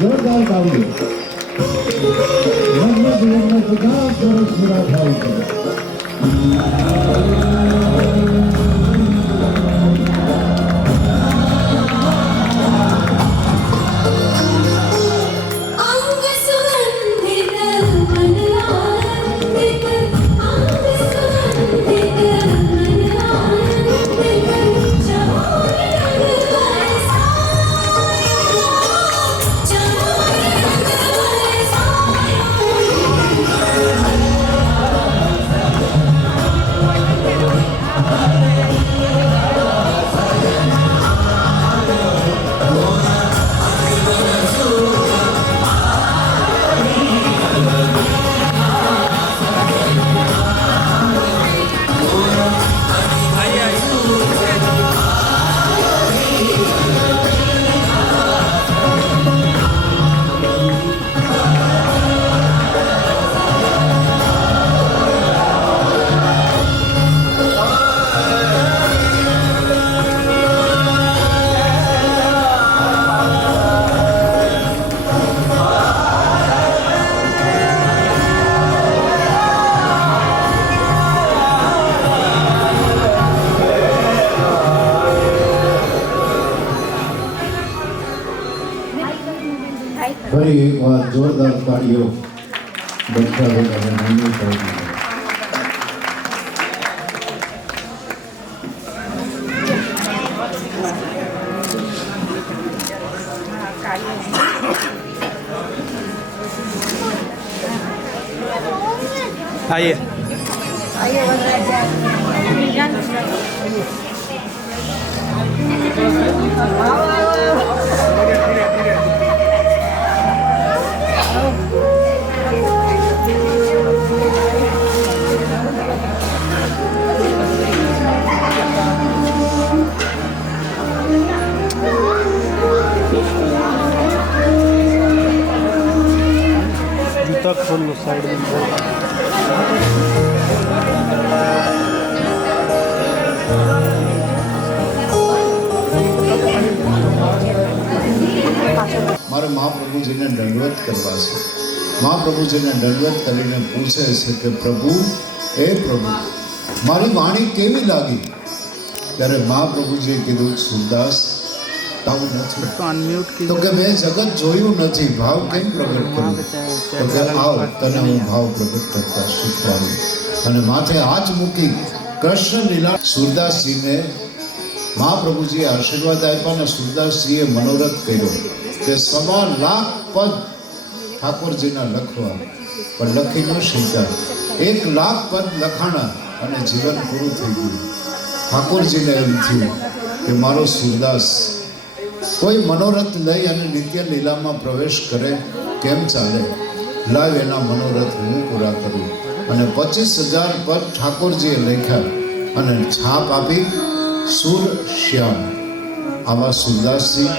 જોરદાર ગાવું જીવનમાં 50 વર્ષ પૂરા થાય છે. ફરી એકવાર જોરદાર તાળીઓ બધા લોકોને મળી પડી. आइए तक फुल साइड में મારે મહાપ્રભુજીને દંડવત કરવા છે. મહાપ્રભુજીને દંડવત કરીને પૂછે છે કે પ્રભુ, હે પ્રભુ, મારી વાણી કેવી લાગી? ત્યારે મહાપ્રભુજીએ કીધું, સુરદાસ આવું નથી. તો કે મેં જગત જોયું નથી, ભાવ કેમ પ્રગટ કરું? તો કે આવ, તને હું ભાવ પ્રગટ કરતા શીખવાડું. અને માથે હાથ મૂકી કૃષ્ણ લીલા સુરદાસજીને મહાપ્રભુજીએ આશીર્વાદ આપ્યા અને સુરદાસજીએ મનોરથ કર્યો કે 1.25 લાખ પદ ઠાકોરજીના લખવા, પણ લખી ન શક્યા. 1 લાખ પદ લખાણા અને જીવન પૂરું થઈ ગયું. ઠાકોરજીને એમ થયું કે મારો સુરદાસ કોઈ મનોરથ લઈ અને નિત્ય લીલામાં પ્રવેશ કરે કેમ ચાલે? લાવ એના મનોરથ હું પૂરા કરું. અને 25,000 પદ ઠાકોરજીએ લખ્યા અને છાપ આપી સુર શ્યામ. આવા સુરદાસજી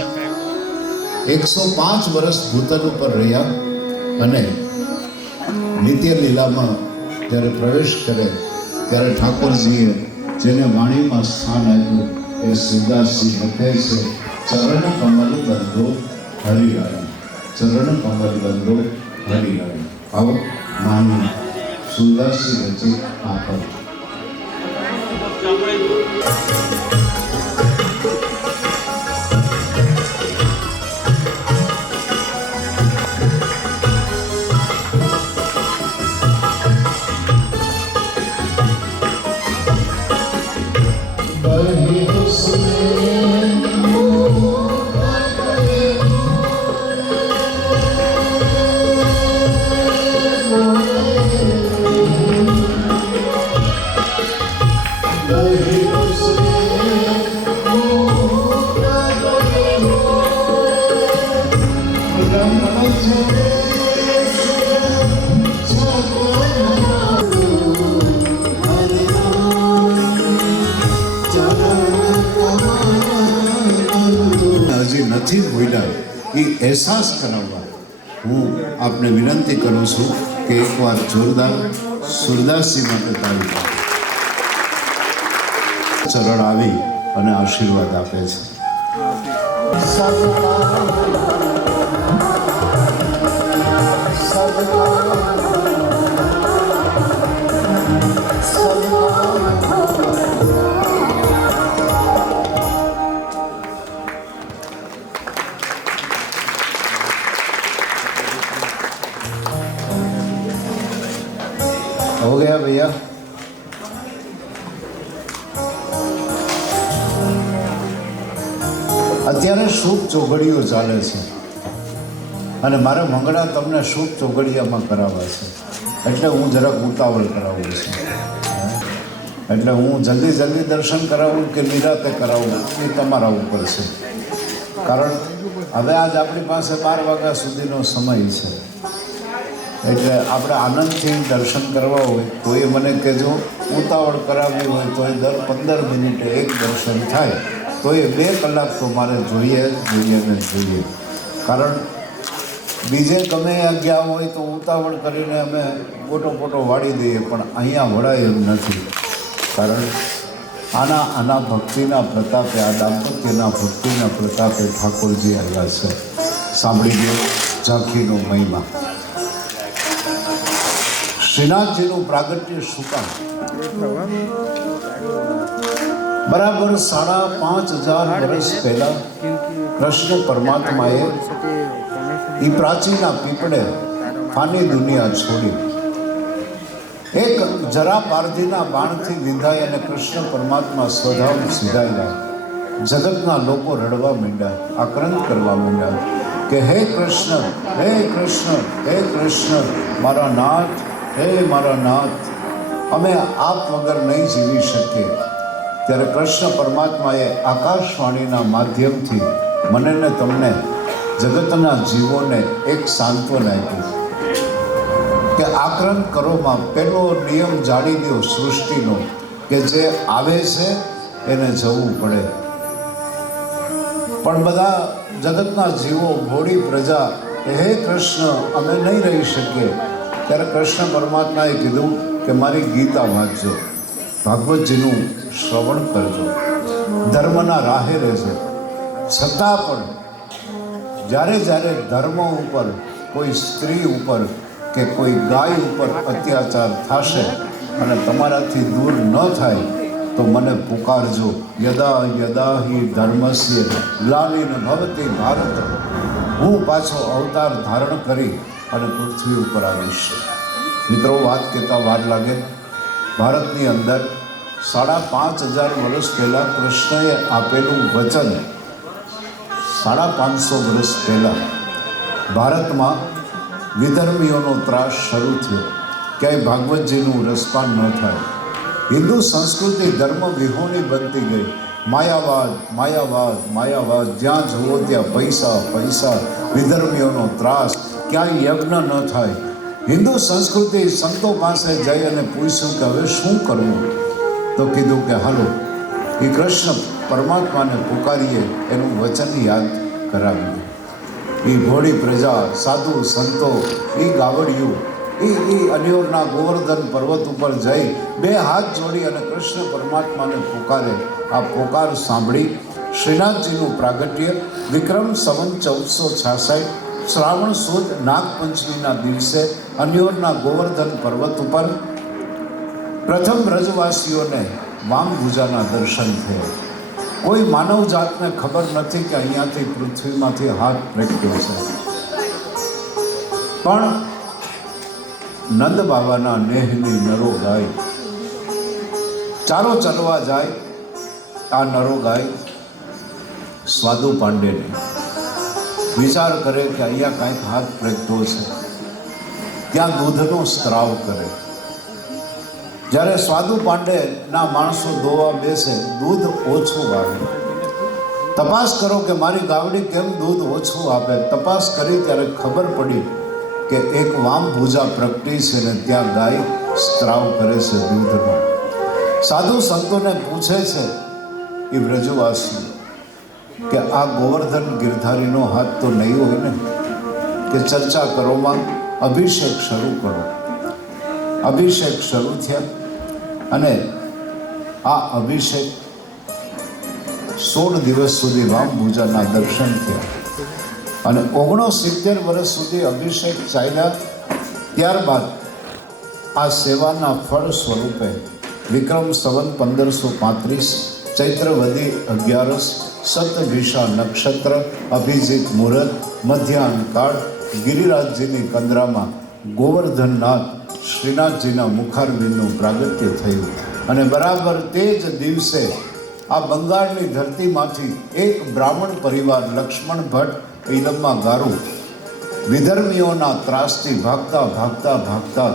105 વર્ષ ભૂતલ ઉપર રહ્યા અને નિત્ય લીલામાં જ્યારે પ્રવેશ કરે ત્યારે ઠાકોરજીએ જેને વાણીમાં સ્થાન આપ્યું એ સુરદાસજી લખે છે, ચરણ કમલ બંધો હરિરાય, ચરણ કમલ બંધો હરિરાય. આવો માની સુરદાસજી રચિત આ પદ. એ અહેસાસ કરાવવા હું આપને વિનંતી કરું છું કે એકવાર જોરદાર સુરદાસજી માટે તાળી પાડો. ચરણ આવી અને આશીર્વાદ આપે છે. हो गया भैया. અત્યારે શુભ ચોઘડીઓ ચાલે છે અને મારે મંગળા તમને શુભ ચોઘડિયામાં કરાવવા છે, એટલે હું જરાક ઉતાવળ કરાવું છું. એટલે હું જલ્દી દર્શન કરાવું કે નિરાતે કરાવું એ તમારા ઉપર છે. કારણ હવે આજ આપણી પાસે 12 વાગ્યા સુધીનો સમય છે, એટલે આપણે આનંદથી દર્શન કરવા હોય તો એ મને કહેજો. ઉતાવળ કરાવવી હોય તો એ દર 15 મિનિટે એક દર્શન થાય તો એ 2 કલાક તો મારે જોઈએ. કારણ બીજે ગમે ગયા હોય તો ઉતાવળ કરીને અમે ગોટો વાળી દઈએ, પણ અહીંયા વળાય એમ નથી. કારણ આના ભક્તિના પ્રતાપે, આ દાંપત્યના ભક્તિના પ્રતાપે ઠાકોરજી આવ્યા છે. સાંભળી ગયો ઝાંખીનો મહિમા. શ્રીનાથજીનું પ્રાગટ્ય શું કામ? બરાબર 5,500 વર્ષ પહેલા કૃષ્ણ પરમાત્માએ એ પ્રાચીના પીપળે ફાની દુનિયા છોડી. એક જરા પારધીના બાણથી વિંધાય અને કૃષ્ણ પરમાત્મા સ્વધામ સીધાયેલા. જગતના લોકો રડવા માંડ્યા, આક્રંદ કરવા માંડ્યા કે હે કૃષ્ણ, હે કૃષ્ણ, હે કૃષ્ણ, મારા નાથ, હે મારા નાથ, અમે આપ વગર નહીં જીવી શકીએ. ત્યારે કૃષ્ણ પરમાત્માએ આકાશવાણીના માધ્યમથી મને ને તમને જગતના જીવોને એક સાંત્વન આપ્યું કે આક્રંદ કરોમાં પહેલો નિયમ જાણી દો સૃષ્ટિનો કે જે આવે છે એને જવું પડે. પણ બધા જગતના જીવો, ભોળી પ્રજા હે કૃષ્ણ અમે નહીં રહી શકીએ. ત્યારે કૃષ્ણ પરમાત્માએ કીધું કે મારી ગીતા વાંચજો, ભાગવતજીનું શ્રવણ કરજો, ધર્મના રાહે રહેજો. છતાં પણ જ્યારે ધર્મ ઉપર, કોઈ સ્ત્રી ઉપર કે કોઈ ગાય ઉપર અત્યાચાર થશે અને તમારાથી દૂર ન થાય તો મને પુકારજો. યદા યદા હિ ધર્મસ્ય ગ્લાનિન ભવતી ભારત, હું પાછો અવતાર ધારણ કરી અને પૃથ્વી ઉપર આવીશ. મિત્રો, વાત કહેતા વાર લાગે. ભારતની અંદર 5,500 વર્ષ પહેલાં કૃષ્ણએ આપેલું વચન, 550 વર્ષ પહેલાં ભારતમાં વિધર્મીઓનો ત્રાસ શરૂ થયો. ક્યાંય ભાગવતજીનું રસપાન ન થાય. હિન્દુ સંસ્કૃતિ ધર્મ વિહોણી બનતી ગઈ. માયાવાદ, માયાવાદ, માયાવાદ, જ્યાં જુઓ ત્યાં પૈસા, પૈસા, વિધર્મીઓનો ત્રાસ, ક્યાંય યજ્ઞ ન થાય. હિન્દુ સંસ્કૃતિ સંતો પાસે જઈ અને પૂછ્યું કે હવે શું કરવું? તો કીધું કે હાલો એ કૃષ્ણ પરમાત્માને પુકારીએ, એનું વચન યાદ કરાવીએ. એ ભોળી પ્રજા, સાધુ સંતો, એ ગાવડિયું, એ અન્યોરના ગોવર્ધન પર્વત ઉપર જઈ 2 હાથ જોડી અને કૃષ્ણ પરમાત્માને પુકારે. આ પુકાર સાંભળી શ્રીનાથજીનું પ્રાગટ્ય વિક્રમ સંવત 1466 શ્રાવણ સુદ નાગપંચમીના દિવસે અન્યોરના ગોવર્ધન પર્વત ઉપર પ્રથમ બ્રજવાસીઓને વામભુજાના દર્શન થયા. કોઈ માનવ જાતને ખબર નથી કે અહીંયાથી પૃથ્વીમાંથી હાથ પ્રગટ્યો છે. પણ નંદ બાબાના નેહની નરો ગાય ચારો ચલવા જાય. આ નરો ગાય સ્વાદુ પાંડેને વિચાર કરે કે અહીંયા કાંઈક હાથ પ્રગટ્યો છે, ત્યાં દૂધનો સ્ત્રાવ કરે. જ્યારે સ્વાદુ પાંડેના માણસો દોવા બેસે, દૂધ ઓછું આવે. તપાસ કરો કે મારી ગાવડી કેમ દૂધ ઓછું આપે. તપાસ કરી ત્યારે ખબર પડી કે એક વામભુજા પ્રગટી છે ને ત્યાં ગાય સ્ત્રાવ કરે છે દૂધનો. સાધુ સંતોને પૂછે છે એ વ્રજવાસી કે આ ગોવર્ધન ગિરધારીનો હાથ તો નહીં હોય ને, કે ચર્ચા કરોમાં અભિષેક શરૂ કરો. અભિષેક શરૂ થયા અને આ અભિષેક 16 દિવસ સુધી વામભુજાના દર્શન થયા અને 69 વર્ષ સુધી અભિષેક ચાલ્યા. ત્યારબાદ આ સેવાના ફળ સ્વરૂપે વિક્રમ સંવત 1535 ચૈત્રવદી 11 સતભિષા નક્ષત્ર અભિજીત મુહૂર્ત મધ્યાહન કાળ ગિરિરાજજીની કંદરામાં ગોવર્ધનનાથ શ્રીનાથજીના મુખારબિંદનું પ્રાગટ્ય થયું અને બરાબર તે જ દિવસે આ બંગાળની ધરતીમાંથી એક બ્રાહ્મણ પરિવાર લક્ષ્મણ ભટ્ટ ઈલમમાં ગારું વિધર્મીઓના ત્રાસથી ભાગતા ભાગતા ભાગતા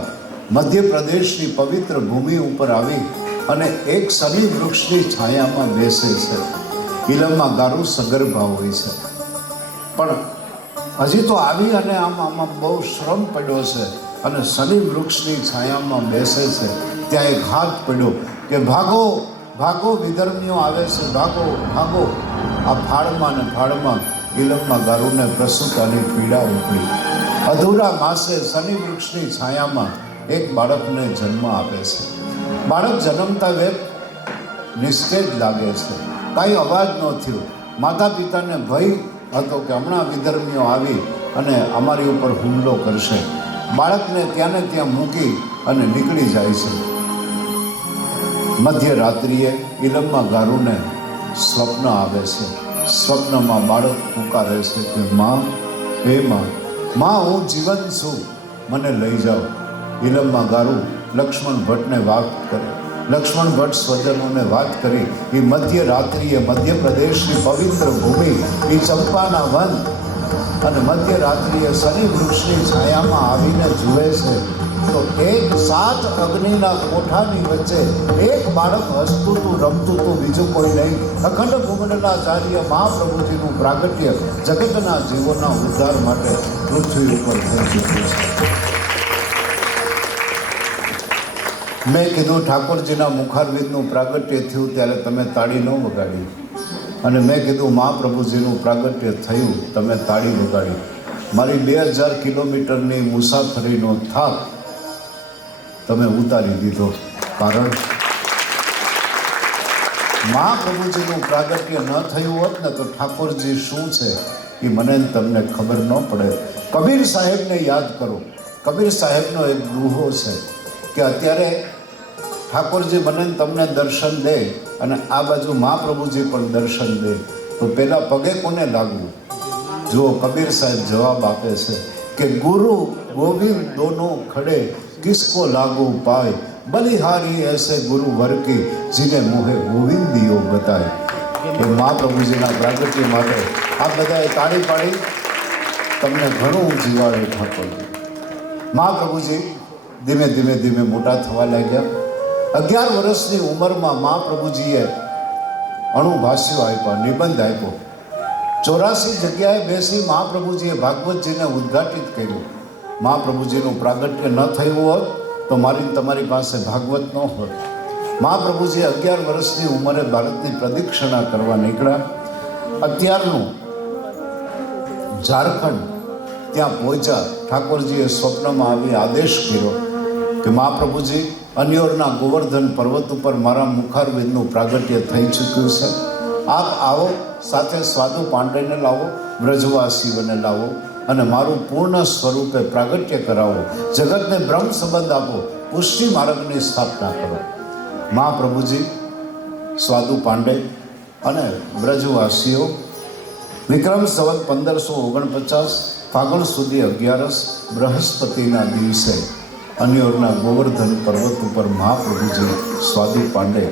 મધ્યપ્રદેશની પવિત્ર ભૂમિ ઉપર આવી અને એક શનિ વૃક્ષની છાયામાં બેસે છે. ઈલમમાં ગારું સગર્ભા હોય છે, પણ હજી તો આવી અને આમાં બહુ શ્રમ પડ્યો છે અને શનિ વૃક્ષની છાયામાં બેસે છે. ત્યાં એક હાથ પડ્યો કે ભાગો ભાગો, વિધર્મીઓ આવે છે, ભાગો ભાગો. આ ફાળમાં ને ફાળમાં ઈલમમાં ગારુને પ્રસૂતાની પીડા ઉપડી. અધૂરા માસે શનિ વૃક્ષની છાયામાં એક બાળકને જન્મ આપે છે. બાળક જન્મતા વેત નિસ્તેજ લાગે છે, કાંઈ અવાજ ન થયો. માતા પિતાને ભય હતો કે હમણાં વિધર્મીઓ આવી અને અમારી ઉપર હુમલો કરશે. બાળકને ત્યાં ને ત્યાં મૂકી અને નીકળી જાય છે. મધ્યરાત્રિએ ઈલમમાં ગારુને સ્વપ્ન આવે છે. સ્વપ્નમાં બાળક પુકારે છે કે માં, હે માં, હું જીવન છું, મને લઈ જાઓ. ઈલમમાં ગારું લક્ષ્મણ ભટ્ટને વાત કરે. લક્ષ્મણ ભટ્ટ સ્વજનોને વાત કરી. એ મધ્યરાત્રિએ મધ્યપ્રદેશની પવિત્ર ભૂમિ, એ ચંપાના વન અને મધ્યરાત્રિએ શનિ વૃક્ષની છાયામાં આવીને જુએ છે તો એક 7 અગ્નિના કોઠાની વચ્ચે એક બાળક હસતું તું, રમતું તું, બીજું કોઈ નહીં. અખંડ ભૂમંડલાચાર્ય મહાપ્રભુજીનું પ્રાગટ્ય જગતના જીવોના ઉદ્ધાર માટે પૃથ્વી ઉપર થઈ ચૂક્યું છે. મેં કીધું ઠાકોરજીના મુખારવિંદનું પ્રાગટ્ય થયું ત્યારે તમે તાળી ન વગાડી, અને મેં કીધું મહાપ્રભુજીનું પ્રાગટ્ય થયું તમે તાળી વગાડી. મારી 2000 કિલોમીટરની મુસાફરીનો થાક તમે ઉતારી દીધો. કારણ મહાપ્રભુજીનું પ્રાગટ્ય ન થયું હોત ને તો ઠાકોરજી શું છે એ મને તમને ખબર ન પડે. કબીર સાહેબને યાદ કરો. કબીર સાહેબનો એક દુહો છે કે અત્યારે ઠાકોરજી મને તમને દર્શન દે અને આ બાજુ મહાપ્રભુજી પણ દર્શન દે તો પહેલાં પગે કોને લાગવું? જુઓ કબીર સાહેબ જવાબ આપે છે કે ગુરુ ગોવિંદ દોનો ખડે કિસકો લાગુ પાય, બલિહારી ऐसे गुरु वर की जिन्हें मुहे गोविंदियो बताए. એ મહાપ્રભુજીના પ્રાગટ્ય માટે આ બધાએ તાળી પાડી. તમને ઘણું જીવાડે ઠાકોરજી. મહાપ્રભુજી ધીમે ધીમે ધીમે મોટા થવા લાગ્યા. 11 વર્ષની ઉંમરમાં મહાપ્રભુજીએ અણુભાષ્યો આપ્યા, નિબંધ આપ્યો. 84 જગ્યાએ બેસી મહાપ્રભુજીએ ભાગવતજીને ઉદ્ઘાટિત કર્યું. મહાપ્રભુજીનું પ્રાગટ્ય ન થયું હોત તો મારી તમારી પાસે ભાગવત ન હોત. મહાપ્રભુજી 11 વર્ષની ઉંમરે ભારતની પ્રદક્ષિણા કરવા નીકળ્યા. અત્યારનું ઝારખંડ ત્યાં પહોંચ્યા. ઠાકોરજીએ સ્વપ્નમાં આવી આદેશ કર્યો કે મહાપ્રભુજી અન્યોરના ગોવર્ધન પર્વત ઉપર મારા મુખારવિંદનું પ્રાગટ્ય થઈ ચૂક્યું છે. આપ આવો, સાથે સ્વાદુ પાંડેને લાવો, વ્રજવાસીઓને લાવો અને મારું પૂર્ણ સ્વરૂપે પ્રાગટ્ય કરાવો. જગતને બ્રહ્મ સંબંધ આપો, પુષ્ટિ માર્ગની સ્થાપના કરો. મહાપ્રભુજી, સ્વાદુ પાંડે અને વ્રજવાસીઓ વિક્રમ સંવત 1549 ફાગણ સુધી 11 બૃહસ્પતિના દિવસે અન્યોરના ગોવર્ધન પર્વત ઉપર મહાપ્રભુજી સ્વાદુ પાંડે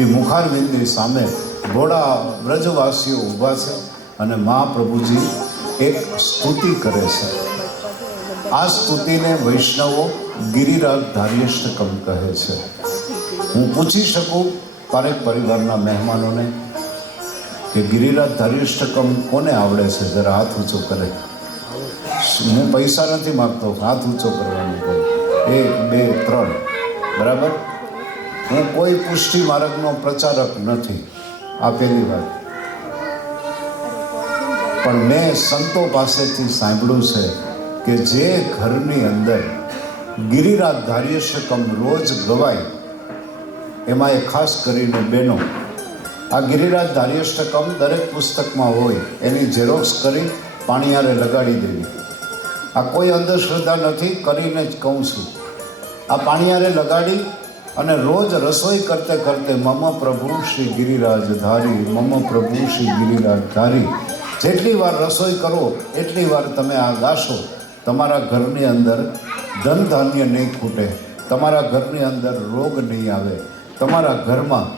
એ મુખારવિંદની સામે ઘોડા વ્રજવાસીઓ ઊભા છે અને મહાપ્રભુજી એક સ્તુતિ કરે છે. આ સ્તુતિને વૈષ્ણવો ગિરિરાજ ધાર્યષ્ટકમ કહે છે. હું પૂછી શકું પારેખ પરિવારના મહેમાનોને કે ગિરિરાજ ધાર્યષ્ટકમ કોને આવડે છે? જરા હાથ ઊંચો કરે. હું પૈસા નથી માગતો, હાથ ઊંચો કરવાનું કહું. 1 2 3 બરાબર. હું કોઈ પુષ્ટિ માર્ગનો પ્રચારક નથી. આ પહેલી વાત. પણ મેં સંતો પાસેથી સાંભળ્યું છે કે જે ઘરની અંદર ગિરિરાજ ધાર્યશકમ રોજ ગવાય, એમાં એ ખાસ કરીને બહેનો આ ગિરિરાજ ધાર્યષ્ટકમ દરેક પુસ્તકમાં હોય એની ઝેરોક્સ કરી પાણીયારે લગાડી દેવી. આ કોઈ અંધશ્રદ્ધા નથી, કરીને જ કહું છું. આ પાણીયારે લગાડી અને રોજ રસોઈ કરતે કરતે મમ પ્રભુ શ્રી ગિરિરાજ ધારી, મમ પ્રભુ શ્રી ગિરિરાજ ધારી, જેટલી વાર રસોઈ કરો એટલી વાર તમે આ ગાશો. તમારા ઘરની અંદર ધન ધાન્ય નહીં ખૂટે, તમારા ઘરની અંદર રોગ નહીં આવે, તમારા ઘરમાં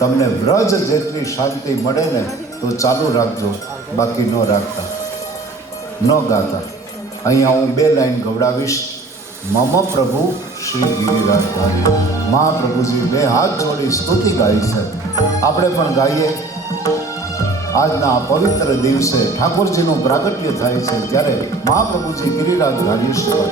તમને વ્રજ જેટલી શાંતિ મળે ને તો ચાલુ રાખજો, બાકી ન રાખતા, ન ગાતા. અહીંયા હું 2 લાઈન ગવડાવીશ. મમ પ્રભુ શ્રી ગિરિરાજ ધારી. મહાપ્રભુજી 2 હાથ જોડી સ્તુતિ ગાઈ છે. આપણે પણ ગાઈએ. આજના આ પવિત્ર દિવસે ઠાકોરજીનું પ્રાગટ્ય થાય છે ત્યારે મહાપ્રભુજી ગિરિરાજ ધારી છે.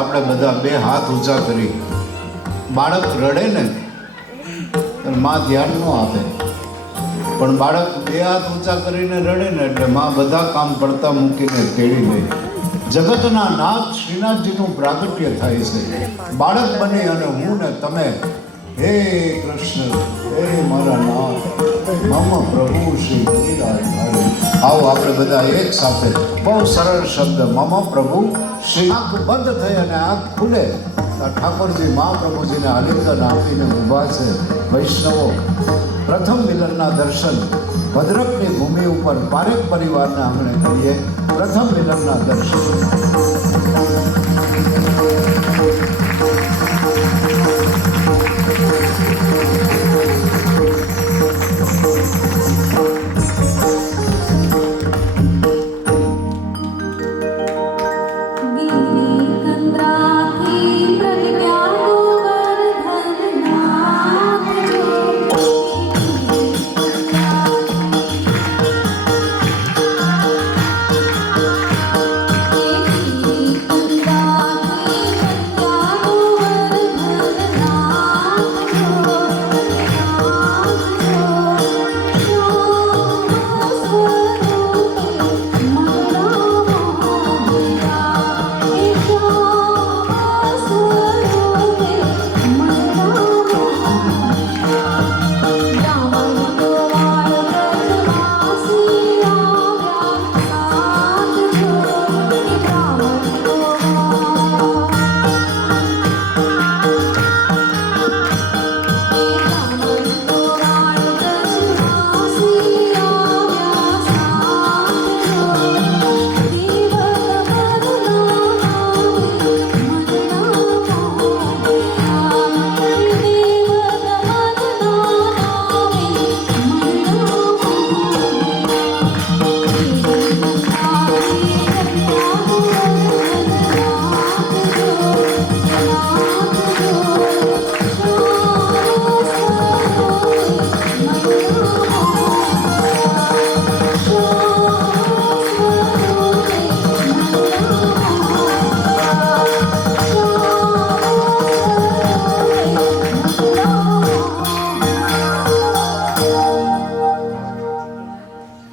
આપણે બધા 2 હાથ ઊંચા કરી. બાળક રડે ને તો માં ધ્યાન ન આપે, પણ બાળક 2 હાથ ઊંચા કરીને રડે ને એટલે માં બધા કામ પડતા મૂકીને તેડી લે. જગતના નાથ શ્રીનાથજીનું પ્રાગટ્ય થાય છે. બાળક બની અને હું ને તમે, હે કૃષ્ણ, હે મારા નાથ, મમ પ્રભુ શ્રી ગિરિરાજ ધારી. આવો આપણે બધા એક સાથે બહુ સરળ શબ્દ મમ પ્રભુ શ્રી. આંખ બંધ થઈ અને આંખ ખુલે ઠાકોરજી મહાપ્રભુજીને આલિંગન આપીને ઊભા છે. વૈષ્ણવો, પ્રથમ મિલનના દર્શન ભદ્રકની ભૂમિ ઉપર પારેખ પરિવારના આંગણે કરીએ. પ્રથમ મિલનના દર્શન.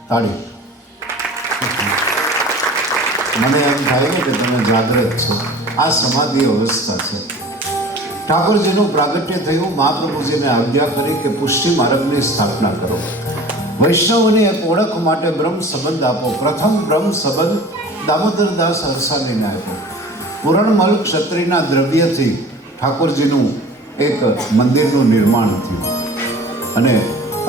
તાળી. મને એમ થાય કે તમે જાગ્રત છો. આ સમાધિ અવસ્થા છે. ઠાકોરજીનું પ્રાગટ્ય થયું, મહાપ્રભુજીને આજ્ઞા કરી કે પુષ્ટિ માર્ગની સ્થાપના કરો. વૈષ્ણવોની એક ઓળખ માટે બ્રહ્મ સંબંધ આપો. પ્રથમ બ્રહ્મ સંબંધ દામોદરદાસ હરસાણીને આપ્યો. પૂરણમલ ક્ષત્રિયના દ્રવ્યથી ઠાકોરજીનું એક મંદિરનું નિર્માણ થયું અને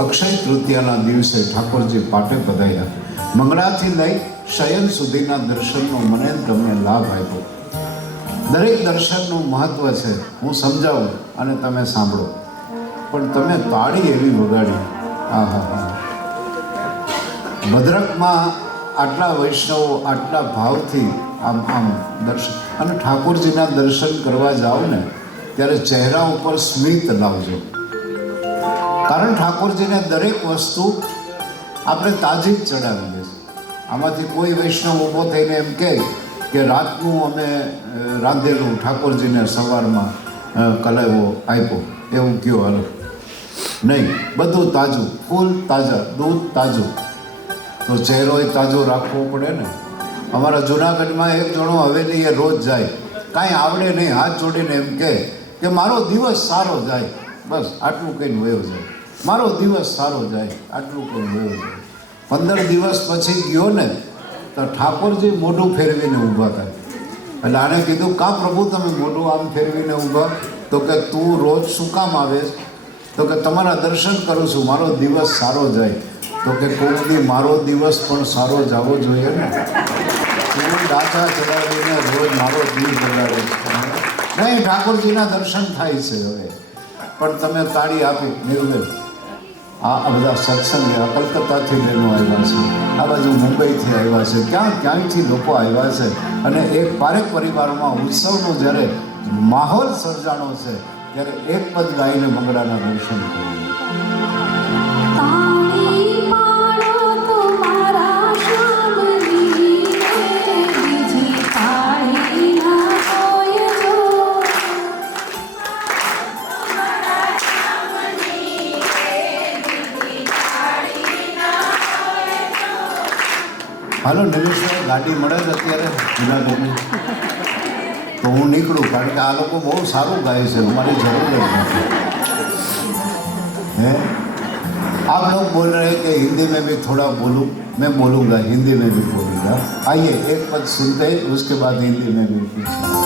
અક્ષય તૃતીયાના દિવસે ઠાકોરજી પાટે પધાર્યા. મંગળાથી લઈ શયન સુધીના દર્શનનો મને તમને લાભ આપ્યો. દરેક દર્શનનું મહત્ત્વ છે, હું સમજાવું અને તમે સાંભળો. પણ તમે તાળી એવી વગાડી, હા. ભદ્રકમાં આટલા વૈષ્ણવો આટલા ભાવથી આમ દર્શન, અને ઠાકોરજીના દર્શન કરવા જાઓ ને ત્યારે ચહેરા ઉપર સ્મિત લાવજો. કારણ ઠાકોરજીને દરેક વસ્તુ આપણે તાજી જ ચડાવીએ છીએ. આમાંથી કોઈ વૈષ્ણવ ઊભો થઈને એમ કહે કે રાતનું અમે રાંધેલું ઠાકોરજીને સવારમાં કલાવો આપ્યો, એવું કયો હાલો? નહીં, બધું તાજું, ફૂલ તાજા, દૂધ તાજું. તો ચહેરો એ તાજો રાખવો પડે ને. અમારા જૂનાગઢમાં એક જણો હવેલી એ રોજ જાય, કાંઈ આવડે નહીં, હાથ જોડીને એમ કહે કે મારો દિવસ સારો જાય, બસ આટલું કહીને વયો જાય. મારો દિવસ સારો જાય, આટલું કહીને વયો જાય. 15 દિવસ પછી ગયો ને તો ઠાકોરજી મોઢું ફેરવીને ઊભા થાય. એટલે આણે કીધું, કા પ્રભુ તમે મોઢું આમ ફેરવીને ઊભા? તો કે તું રોજ શું કામ આવેશ? તો કે તમારા દર્શન કરું છું, મારો દિવસ સારો જાય. તો કે કોઈ દી મારો દિવસ પણ સારો જવો જોઈએ ને. તું ડાચા ચડાવીને રોજ મારો દિલ બગાડે છે. નહીં, ઠાકોરજીના દર્શન થાય છે હવે. પણ તમે તાળી આપી નિર્વેદ. આ બધા સત્સંગ આ કલકત્તાથી બહેનો આવ્યા છે, આ બાજુ મુંબઈથી આવ્યા છે, ક્યાંયથી લોકો આવ્યા છે. અને એક પારેખ પરિવારમાં ઉત્સવનો જ્યારે માહોલ સર્જાણો છે ત્યારે એક પદ ગાઈને મંગળાના દર્શન કરીએ. હાલો નિલેશભાઈ, ગાડી મળે જ અત્યારે જુનાગઢની તો હું નીકળું, કારણ કે આ લોકો બહુ સારું ગાય છે, મારી જરૂર જ નથી. है आप लोग बोल रहे हैं कि हिंदी में भी थोड़ा बोलूँ, मैं बोलूँगा, हिंदी में भी बोलूँगा. आइए एक पद सुनते हैं, उसके बाद हिंदी में भी पूछेंगे.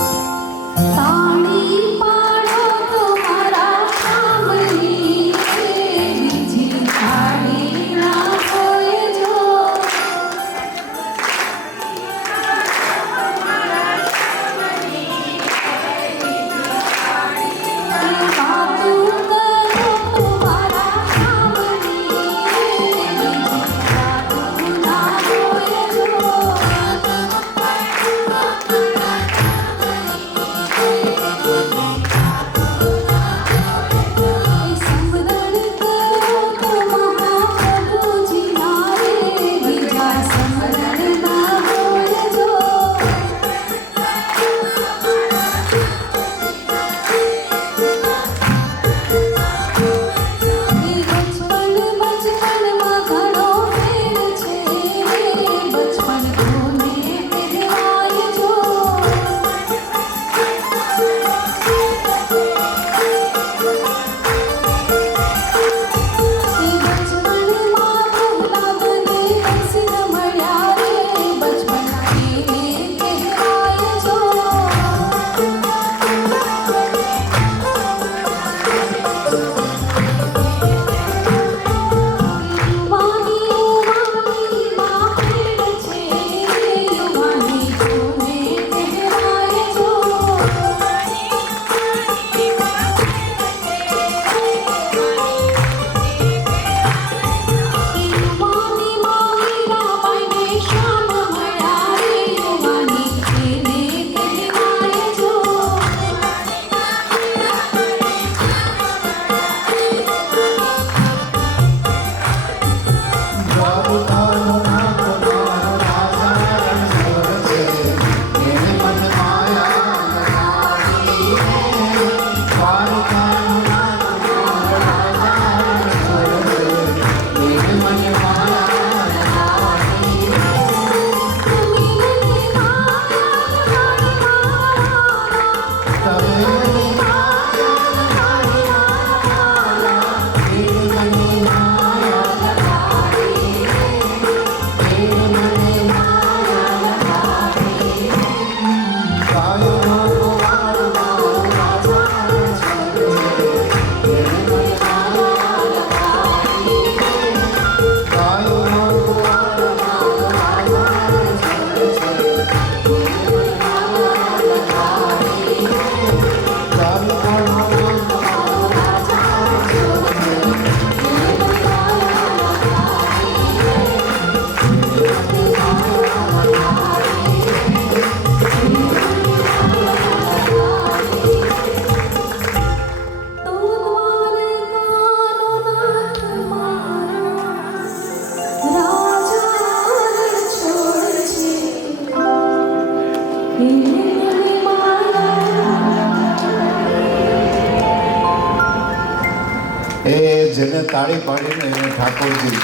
એ જેને તાળી પાડીને એને ઠાકોરજી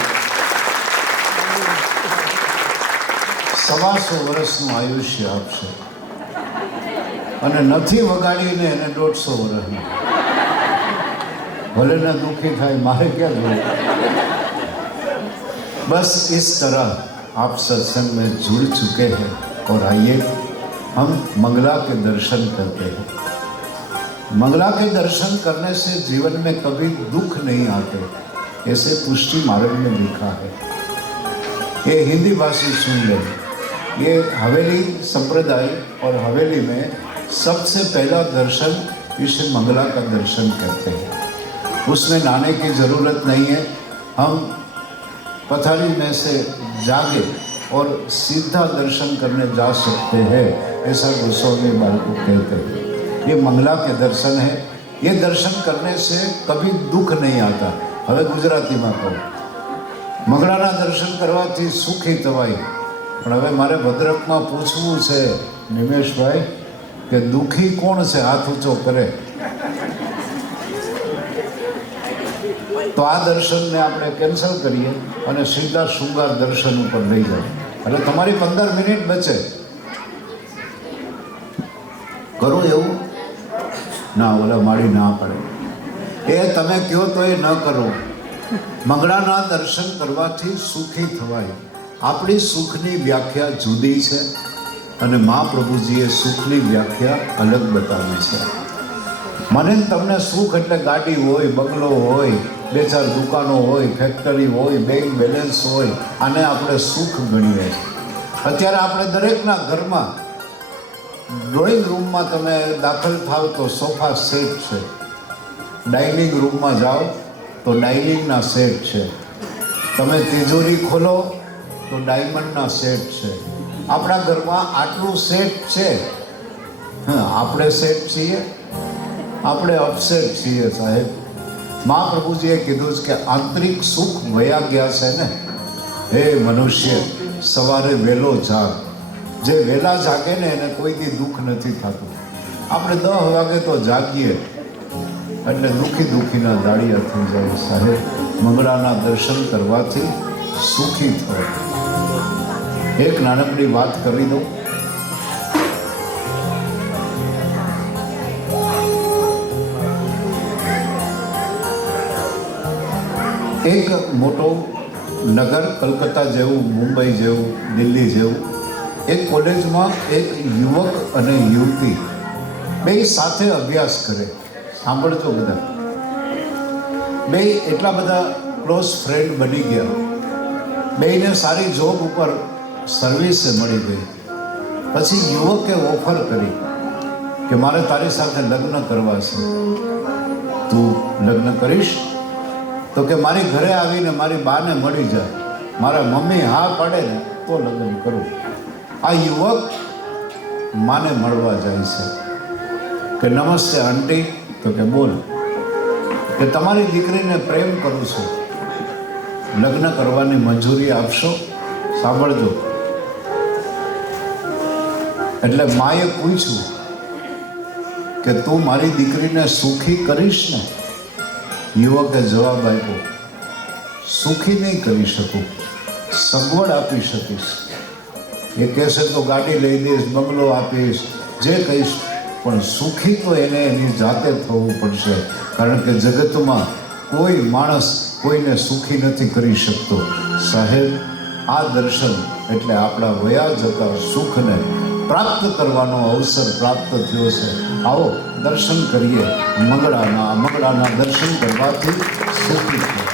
125 વર્ષનું આયુષ્ય આપશે અને નથી વગાડીને એને 150 વર્ષનું. भले ना दुखी खाए मारे क्या जोड़े. बस इस तरह आप सत्संग में जुड़ चुके हैं और आइए हम मंगला के दर्शन करते हैं. मंगला के दर्शन करने से जीवन में कभी दुख नहीं आते, ऐसे पुष्टि मार्ग में लिखा है. ये हिंदी भाषी सुन ले. ये हवेली संप्रदाय और हवेली में सबसे पहला दर्शन इस मंगला का दर्शन करते हैं. उसमें नहाने की ज़रूरत नहीं है. हम पथारी में से जागे और सीधा दर्शन करने जा सकते हैं, ऐसा गोस्वामी बाल को कहते हैं. ये मंगला के दर्शन है. ये दर्शन करने से कभी दुख नहीं आता. હવે ગુજરાતીમાં કહું, મંગળાના દર્શન કરવાથી સુખી થવાય. પણ હવે મારે ભદ્રકમાં પૂછવું છે નિમેશભાઈ કે દુઃખી કોણ છે? હાથ ઊંચો કરે. તો આ દર્શનને આપણે કેન્સલ કરીએ અને સીધા શૃંગાર દર્શન ઉપર લઈ જાય. એટલે તમારી 15 મિનિટ બચે. કરો એવું? ના, ઓલા માળી ના પડે. એ તમે કહો તો એ ન કરો. મંગળાના દર્શન કરવાથી સુખી થવાય. આપણી સુખની વ્યાખ્યા જુદી છે અને મહાપ્રભુજીએ સુખની વ્યાખ્યા અલગ બતાવી છે. મને તમને સુખ એટલે ગાડી હોય, બંગલો હોય, 2-4 દુકાનો હોય, ફેક્ટરી હોય, બેંક બેલેન્સ હોય, આને આપણે સુખ ગણીએ. અત્યારે આપણે દરેકના ઘરમાં ડ્રોઈંગ રૂમમાં તમે દાખલ થાવ તો સોફા સેટ છે, ડાઇનિંગ રૂમમાં જાઓ તો ડાઇનિંગના સેટ છે, તમે તિજોરી ખોલો તો ડાયમંડના સેટ છે. આપણા ઘરમાં આટલું સેટ છે. હા, આપણે સેટ છીએ? આપણે અપસેટ છીએ સાહેબ. મહાપ્રભુજીએ કીધું છે કે આંતરિક સુખ વયા ગયા છે ને. હે મનુષ્ય, સવારે વહેલો જાગ. જે વહેલા જાગે ને એને કોઈ દી દુઃખ નથી થતું. આપણે 10 વાગે તો જાગીએ એટલે દુઃખીના દાડિયા થઈ જાય. સાહેબ, મંગળાના દર્શન કરવાથી સુખી થાય. એક નાનકડી વાત કરી દઉં. એક મોટો નગર, કલકત્તા જેવું, મુંબઈ જેવું, દિલ્હી જેવું, એક કોલેજમાં એક યુવક અને યુવતી બે સાથે અભ્યાસ કરે. સાંભળજો બધા. બે એટલા બધા ક્લોઝ ફ્રેન્ડ બની ગયા. બેયને સારી જોબ ઉપર સર્વિસ મળી ગઈ. પછી યુવકે ઓફર કરી કે મારે તારી સાથે લગ્ન કરવા છે, તું લગ્ન કરીશ? તો કે મારી ઘરે આવીને મારી બાને મળી જાય, મારા મમ્મી હા પાડે ને તો લગ્ન કરું. આ યુવક માને મળવા જાય છે કે નમસ્તે આંટી. તો કે બોલ. કે તમારી દીકરીને પ્રેમ કરું છું, લગ્ન કરવાની મંજૂરી આપશો? સાંભળજો. એટલે માએ પૂછ્યું કે તું મારી દીકરીને સુખી કરીશ ને? યુવકે જવાબ આપ્યો, સુખી નહીં કરી શકું, સગવડ આપી શકીશ. એ કહેશે તો ગાડી લઈ દઈશ, બંગલો આપીશ, જે કહીશ, પણ સુખી તો એને એની જાતે થવું પડશે. કારણ કે જગતમાં કોઈ માણસ કોઈને સુખી નથી કરી શકતો. સાહેબ, આ દર્શન એટલે આપણા વયા જતા સુખને પ્રાપ્ત કરવાનો અવસર પ્રાપ્ત થયો છે. આવો દર્શન કરીએ મંગળાના દર્શન કરવાથી સુખી થયો.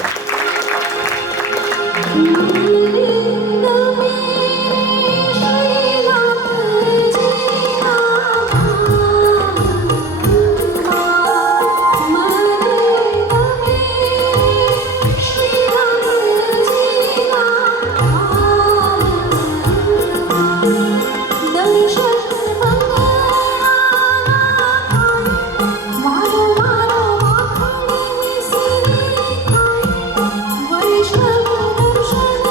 Vaishnav darshan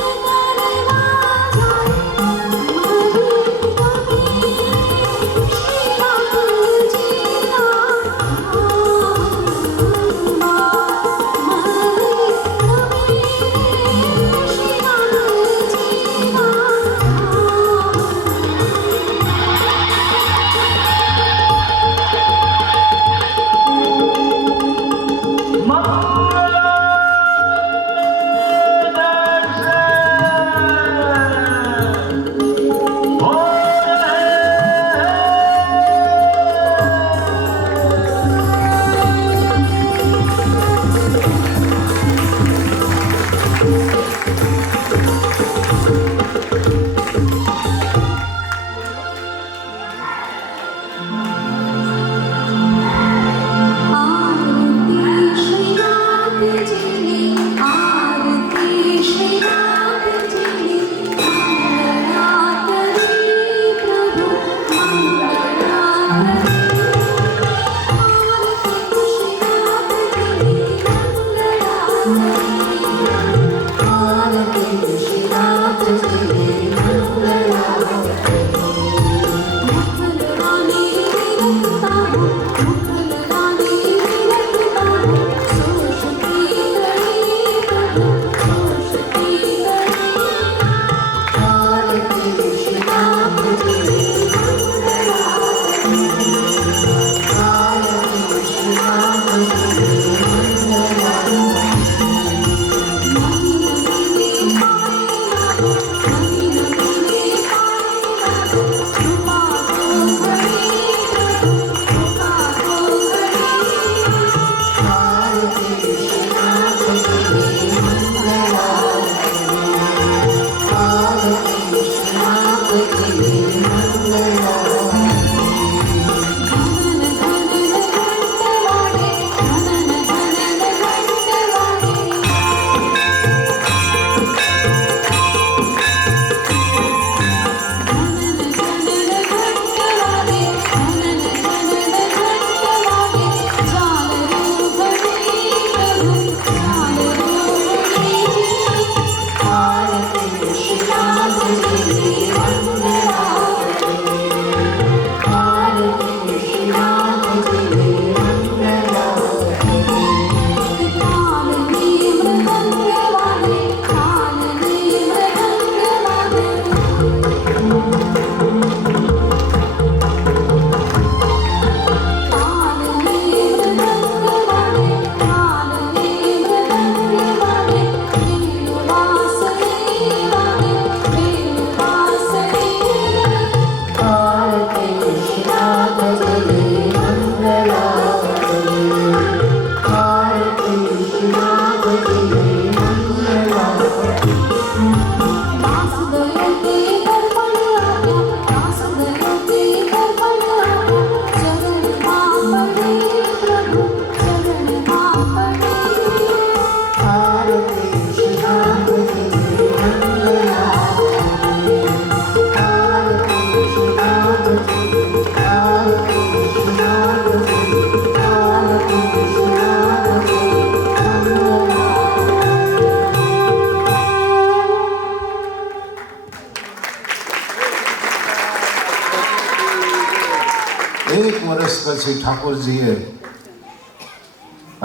1 વર્ષ પછી ઠાકોરજીએ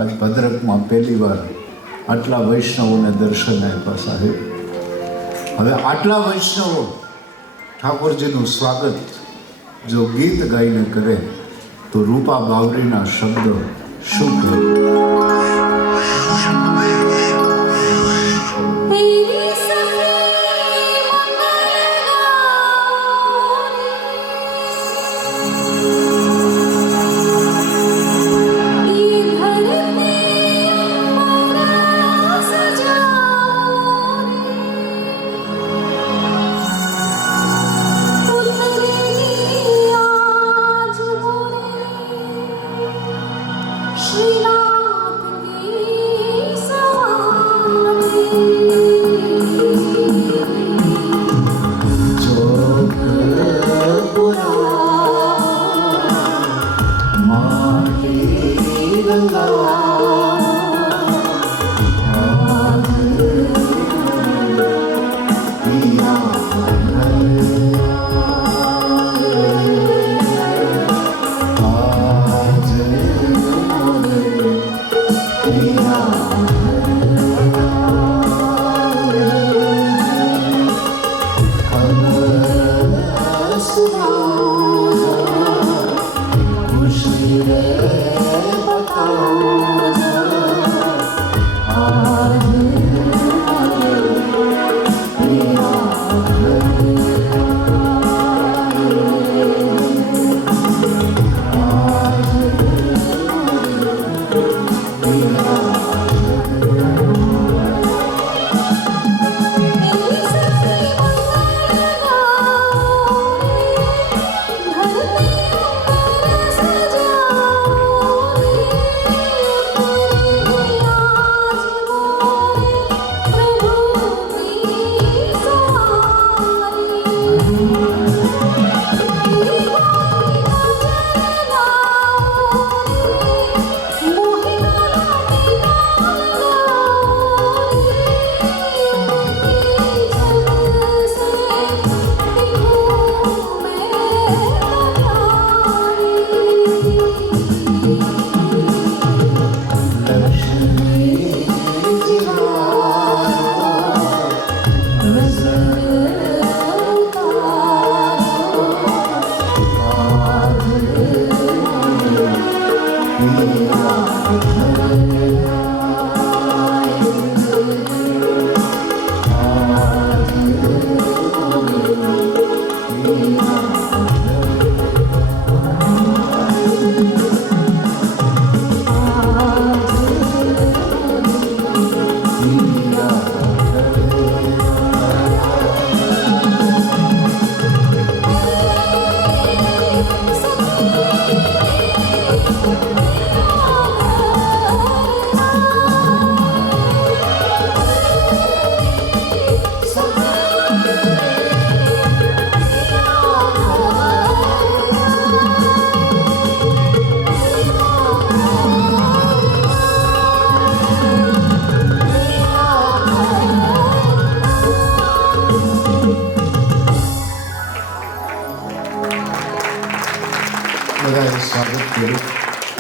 આજ ભદ્રકમાં પહેલી વાર આટલા વૈષ્ણવોને દર્શન આપ્યા સાહેબ. હવે આટલા વૈષ્ણવો ઠાકોરજીનું સ્વાગત જો ગીત ગાઈને કરે તો રૂપા બાવરીના શબ્દો શું કહે?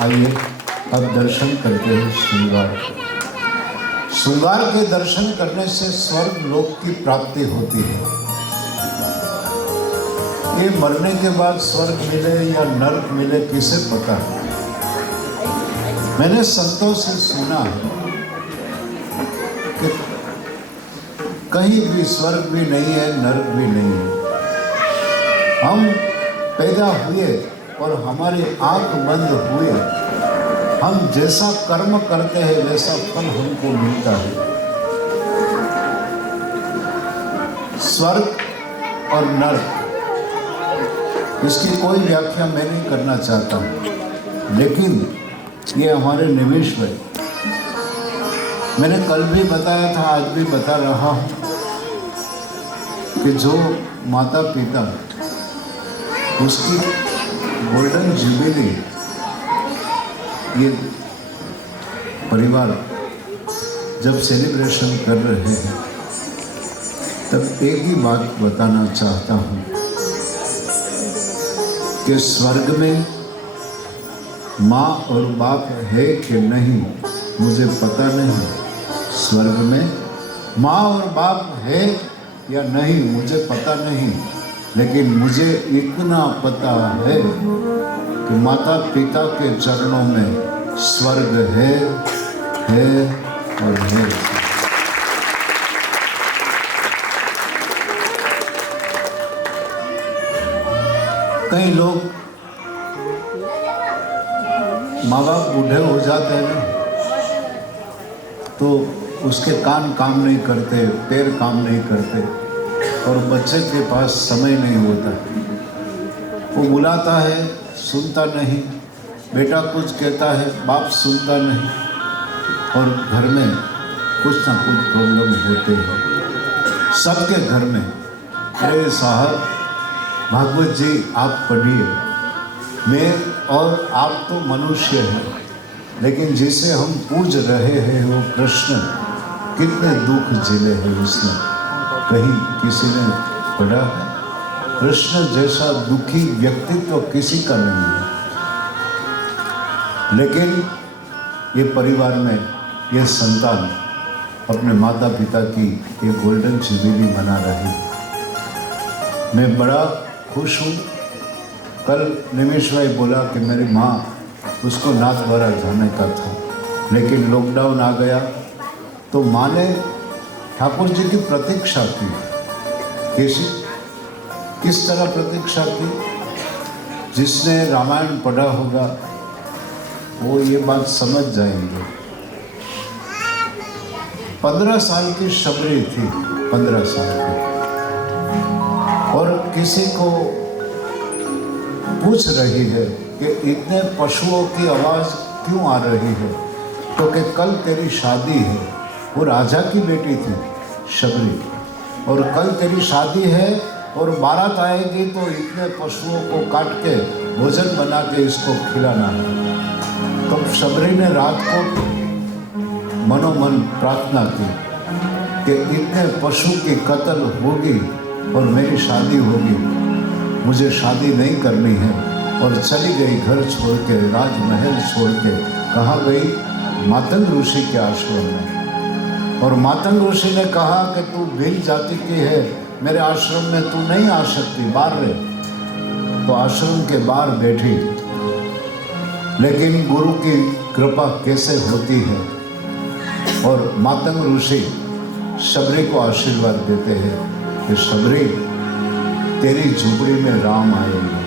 आइए अब दर्शन करते हैं श्रृंगार. श्रृंगार के दर्शन करने से स्वर्ग लोक की प्राप्ति होती है. ये मरने के बाद स्वर्ग मिले या नरक मिले किसे पता है. मैंने संतों से सुना है कि कहीं भी स्वर्ग भी नहीं है, नरक भी नहीं है. हम पैदा हुए और हमारी आंख बंद हुए, हम जैसा कर्म करते हैं वैसा फल हमको मिलता है. स्वर्ग और नरक, इसकी कोई व्याख्या मैं नहीं करना चाहता हूँ, लेकिन ये हमारे निवेश है. मैंने कल भी बताया था, आज भी बता रहा हूँ कि जो माता पिता उसकी गोल्डन जुबिली ये परिवार जब सेलिब्रेशन कर रहे हैं, तब एक ही बात बताना चाहता हूँ कि स्वर्ग में माँ और बाप है कि नहीं मुझे पता नहीं। स्वर्ग में माँ और बाप है या नहीं मुझे पता नहीं, लेकिन मुझे इतना पता है कि माता पिता के चरणों में स्वर्ग है और है। कई लोग माँ बाप बूढ़े हो जाते हैं ना, तो उसके कान काम नहीं करते, पैर काम नहीं करते, और बच्चे के पास समय नहीं होता। वो बुलाता है, सुनता नहीं, बेटा कुछ कहता है, बाप सुनता नहीं, और घर में कुछ ना कुछ प्रॉब्लम होते हैं सबके घर में। अरे साहब, भागवत जी आप पढ़िए, मैं और आप तो मनुष्य हैं, लेकिन जिसे हम पूज रहे हैं वो कृष्ण, कितने दुख झेले हैं उसने, कहीं किसी ने पढ़ा है? कृष्ण जैसा दुखी व्यक्तित्व किसी का नहीं है। लेकिन ये परिवार में ये संतान अपने माता पिता की ये गोल्डन जुबिली मना रही। मैं बड़ा खुश हूँ। कल निमेश भाई बोला कि मेरी माँ, उसको नाथद्वारा जाने का था, लेकिन लॉकडाउन आ गया, तो माँ ने ठाकुर जी की प्रतीक्षा की। किस तरह प्रतीक्षा की? जिसने रामायण पढ़ा होगा वो ये बात समझ जाएंगे। 15 साल की शबरी थी, 15 साल की, और किसी को पूछ रही है कि इतने पशुओं की आवाज़ क्यों आ रही है, तो कि कल तेरी शादी है। वो राजा की बेटी थी शबरी, और कल तेरी शादी है और बारात आएगी, तो इतने पशुओं को काट के भोजन बना के इसको खिलाना है। तो शबरी ने रात को मनोमन प्रार्थना की कि इतने पशु की कत्ल होगी और मेरी शादी होगी, मुझे शादी नहीं करनी है, और चली गई घर छोड़ के, राजमहल छोड़ के। कहाँ गई? मातंग ऋषि के आश्रम में। और मातंग ऋषि ने कहा कि तू भील जाति की है, मेरे आश्रम में तू नहीं आ सकती, बाहर रहे। तो आश्रम के बाहर बैठी। लेकिन गुरु की कृपा कैसे होती है, और मातंग ऋषि शबरी को आशीर्वाद देते हैं कि शबरी, तेरी झुपड़ी में राम आएंगे,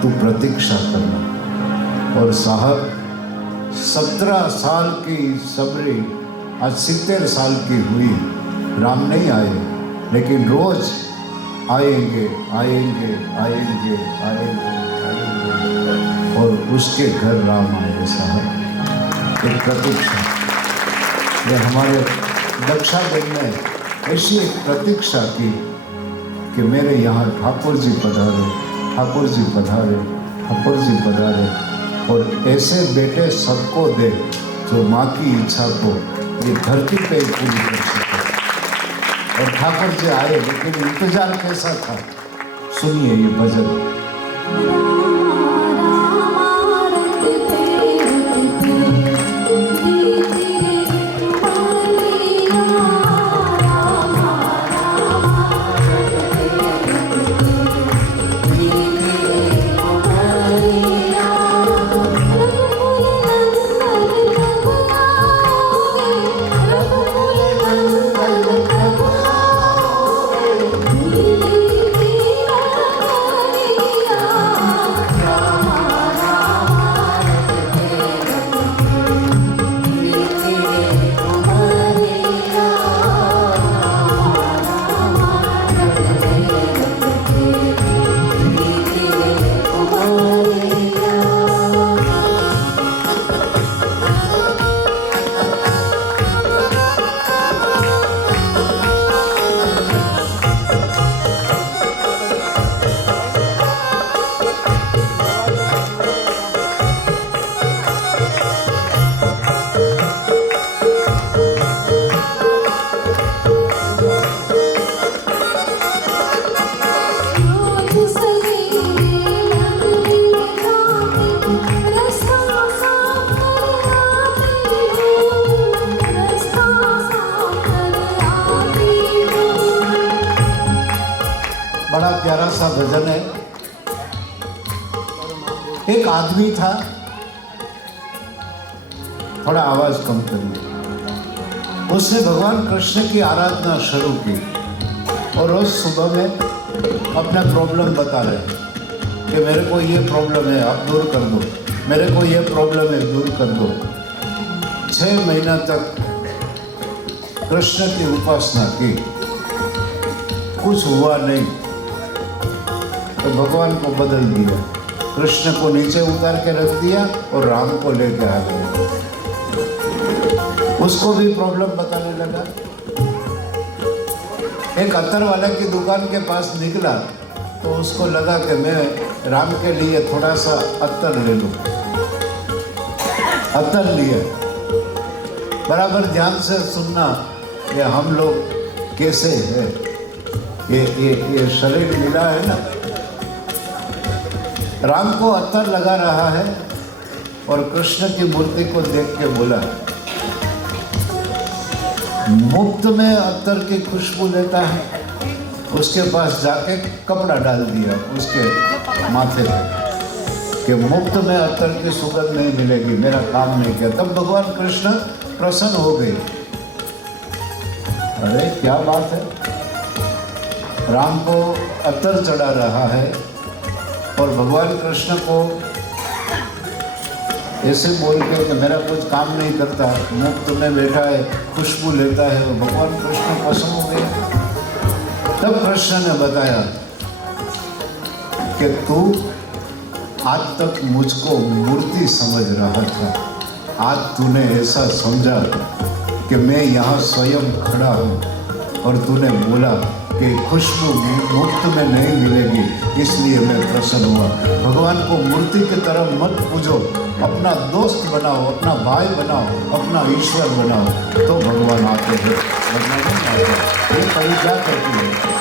तू प्रतीक्षा करना। और साहब, 17 साल की शबरी आज 70 साल की हुई, राम नहीं आए, लेकिन रोज आएंगे आएंगे आएंगे आएंगे आएंगे, और उसके घर राम आए। साहब, एक प्रतीक्षा। ये हमारे दक्षागढ़ में ऐसी एक प्रतीक्षा की कि मेरे यहाँ ठाकुर जी पधारे, ठाकुर जी पधारे, ठाकुर जी पधारे, और ऐसे बेटे सबको दे जो माँ की इच्छा को ये धरती पे पूरी कर सके। और ठाकुर जी आए, लेकिन इंतजार कैसा था? सुनिए ये भजन। एक आदमी था, थोड़ा आवाज कम करिए। उसने भगवान कृष्ण की आराधना शुरू की और रोज सुबह में अपना प्रॉब्लम बता रहे कि मेरे को ये प्रॉब्लम है, आप दूर कर दो, मेरे को ये प्रॉब्लम है, दूर कर दो। 6 महीना तक कृष्ण की उपासना की, कुछ हुआ नहीं तो भगवान को बदल दिया, कृष्ण को नीचे उतार के रख दिया और राम को लेके आ गए। उसको भी प्रॉब्लम बताने लगा। एक अत्तर वाले की दुकान के पास निकला तो उसको लगा कि मैं राम के लिए थोड़ा सा अत्तर ले लूं। अत्तर लिया। बराबर ध्यान से सुनना, ये हम लोग कैसे है, ये शरीर मिला है ना। राम को अत्तर लगा रहा है और कृष्ण की मूर्ति को देख के बोला, मुफ्त में अत्तर की खुशबू लेता है। उसके पास जाके कपड़ा डाल दिया उसके माथे पे कि मुफ्त में अत्तर की सुगंध नहीं मिलेगी, मेरा काम नहीं किया। तब भगवान कृष्ण प्रसन्न हो गए। अरे क्या बात है, राम को अत्तर चढ़ा रहा है और भगवान कृष्ण को ऐसे बोल के कि मेरा कुछ काम नहीं करता, मुफ्त में बैठा है, खुशबू लेता है, और भगवान कृष्ण प्रसन्न हो गए। तब कृष्ण ने बताया कि तू आज तक मुझको मूर्ति समझ रहा था, आज तूने ऐसा समझा कि मैं यहाँ स्वयं खड़ा हूँ और तूने बोला कि खुशबू मुफ्त में नहीं मिलेगी, इसलिए मैं प्रसन्न हुआ। भगवान को मूर्ति की तरह मत पूजो, अपना दोस्त बनाओ, अपना भाई बनाओ, अपना ईश्वर बनाओ, तो भगवान आते हैं, वरना नहीं आते। ये कवि क्या करती है?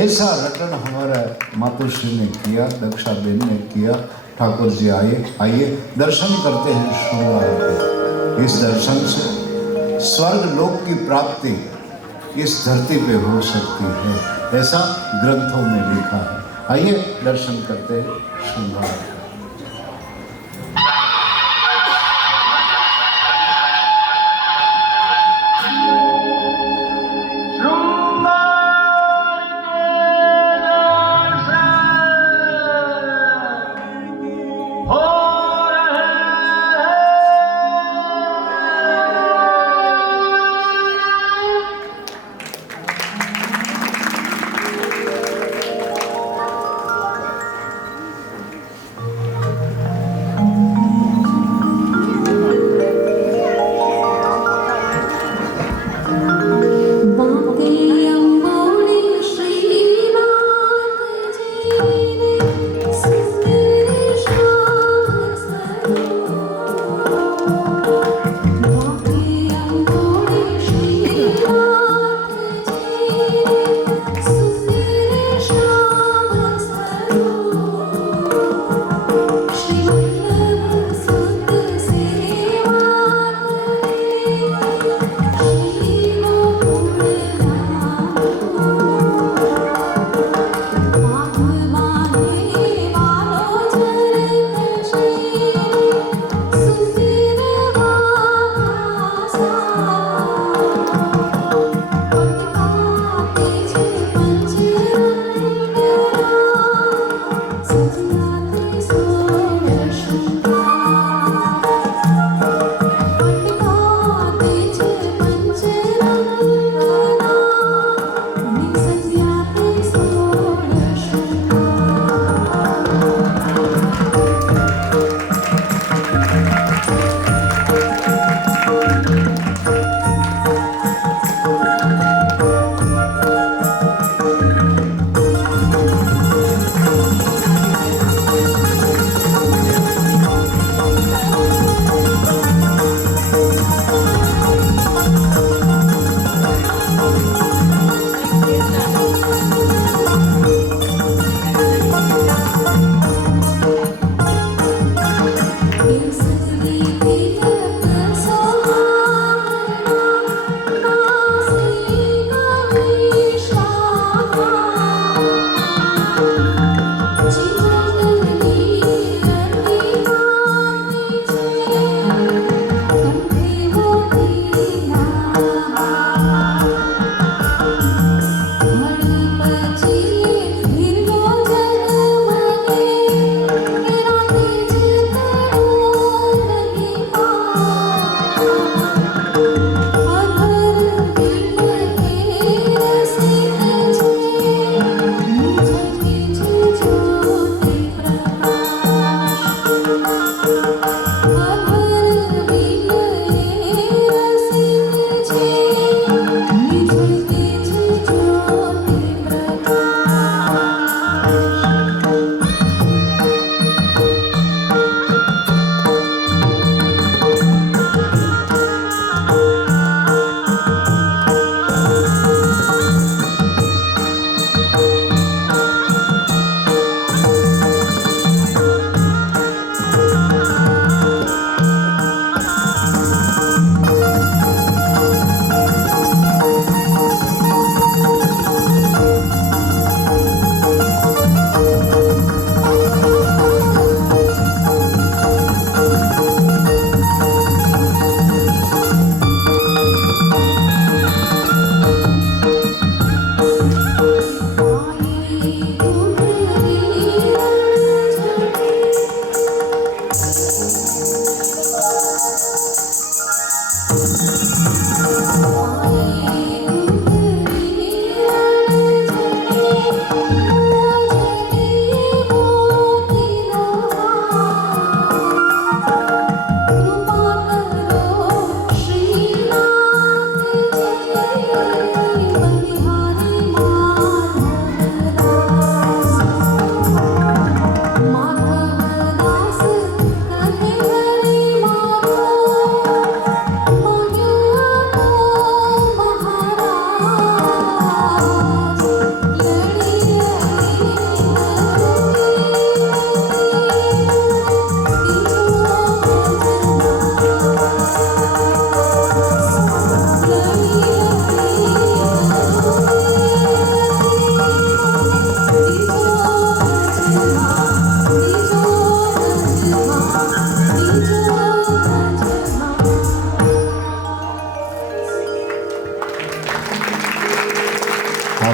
ऐसा रटन हमारा मातोश्री ने किया, दक्षा बेन ने किया। ठाकुर जी आइए दर्शन करते हैं शृंगार के। इस दर्शन से स्वर्ग लोक की प्राप्ति इस धरती पे हो सकती है, ऐसा ग्रंथों में लिखा है। आइए दर्शन करते हैं शृंगार।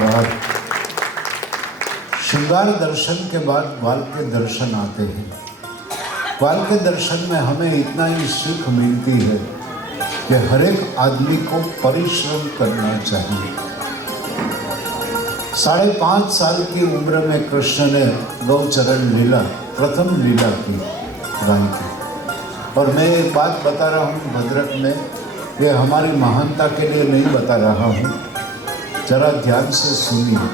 धन्यवाद। श्रृंगार दर्शन के बाद ग्वाल के दर्शन आते हैं। ग्वाल के दर्शन में हमें इतना ही सीख मिलती है कि हर एक आदमी को परिश्रम करना चाहिए। 5.5 साल की उम्र में कृष्ण ने गौचरण लीला, प्रथम लीला की गाई की। और मैं एक बात बता रहा हूँ भद्रक में, ये हमारी महानता के लिए नहीं बता रहा हूँ, जरा ध्यान से सुनिए।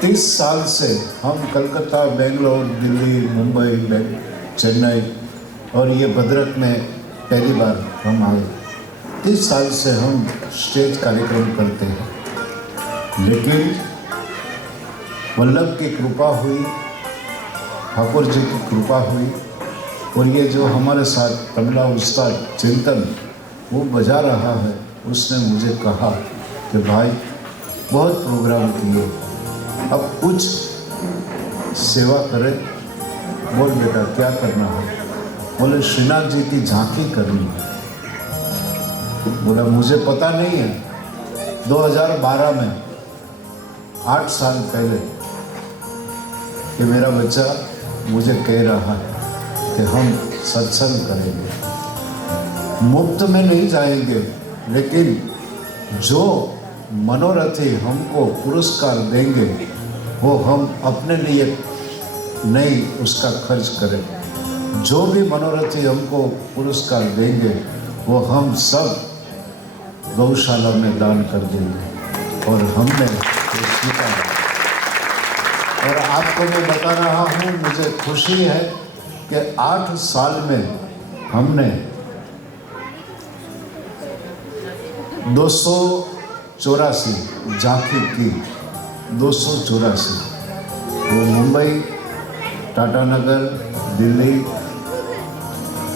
30 साल से हम कलकत्ता, बेंगलोर, दिल्ली, मुंबई, चेन्नई और ये भद्रक में पहली बार हम आए। 30 साल से हम स्टेज कार्यक्रम करते हैं, लेकिन वल्लभ की कृपा हुई, ठाकुर जी की कृपा हुई, और ये जो हमारे साथ तबला उस्ताद चिंतन वो बजा रहा है, उसने मुझे कहा कि भाई बहुत प्रोग्राम किए, अब कुछ सेवा करें। बोल बेटा क्या करना है? बोले श्रीनाथ जी की झांकी करनी है। बोला मुझे पता नहीं है। 2012 में 8 साल पहले कि मेरा बच्चा मुझे कह रहा है कि हम सत्संग करेंगे, मुफ्त में नहीं जाएंगे, लेकिन जो मनोरथी हमको पुरस्कार देंगे वो हम अपने लिए नहीं उसका खर्च करें। जो भी मनोरथी हमको पुरस्कार देंगे वो हम सब गौशाला में दान कर देंगे। और हमने स्वीकार। और आपको मैं बता रहा हूँ, मुझे खुशी है कि 8 साल में हमने 284 झांकी की। 284 वो मुंबई, टाटा नगर, दिल्ली,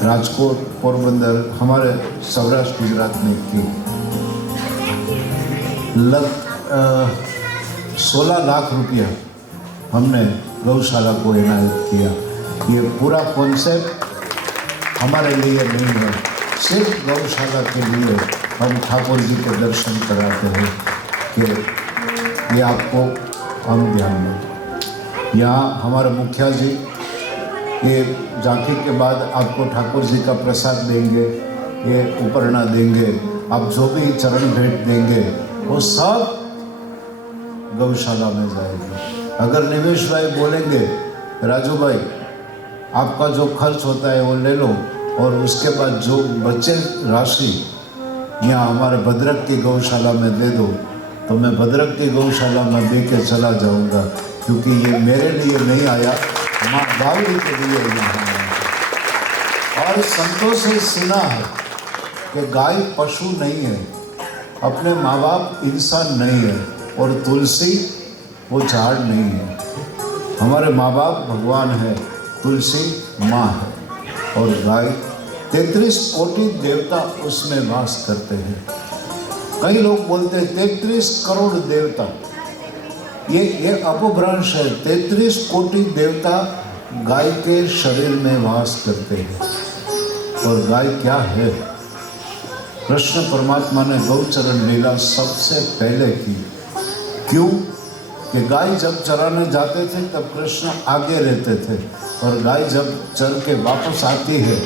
राजकोट, पोरबंदर, हमारे सौराष्ट्र गुजरात में की। 16 लाख रुपया हमने गौशाला को इनायत किया। ये पूरा कॉन्सेप्ट हमारे लिए नहीं है, सिर्फ गौशाला के लिए हम ठाकुर जी के दर्शन कराते हैं कि ये आपको हम ध्यान में। यहाँ हमारे मुखिया जी ये झांकी के बाद आपको ठाकुर जी का प्रसाद देंगे, ये उपरना देंगे, आप जो भी चरण भेंट देंगे वो सब गौशाला में जाएगा। अगर निवेश भाई बोलेंगे राजू भाई आपका जो खर्च होता है वो ले लो, और उसके बाद जो बचे राशि यहाँ हमारे भद्रक की गौशाला में दे दो, तो मैं भद्रक की गौशाला में दे के चला जाऊँगा, क्योंकि ये मेरे लिए नहीं आया, माँ बावली के लिए यहाँ आया। और संतों से सुना है कि गाय पशु नहीं है, अपने माँ बाप इंसान नहीं है, और तुलसी वो झाड़ नहीं है। हमारे माँ बाप भगवान है, तुलसी माँ है, और गाय 33 कोटि देवता उसमें वास करते हैं। कई लोग बोलते हैं 33 करोड़ देवता, ये अपभ्रंश है। 33 कोटि देवता गाय के शरीर में वास करते हैं। और गाय क्या है? कृष्ण परमात्मा ने गौचरण लीला सबसे पहले की। क्यों? कि गाय जब चराने जाते थे तब कृष्ण आगे रहते थे, और गाय जब चर के वापस आती है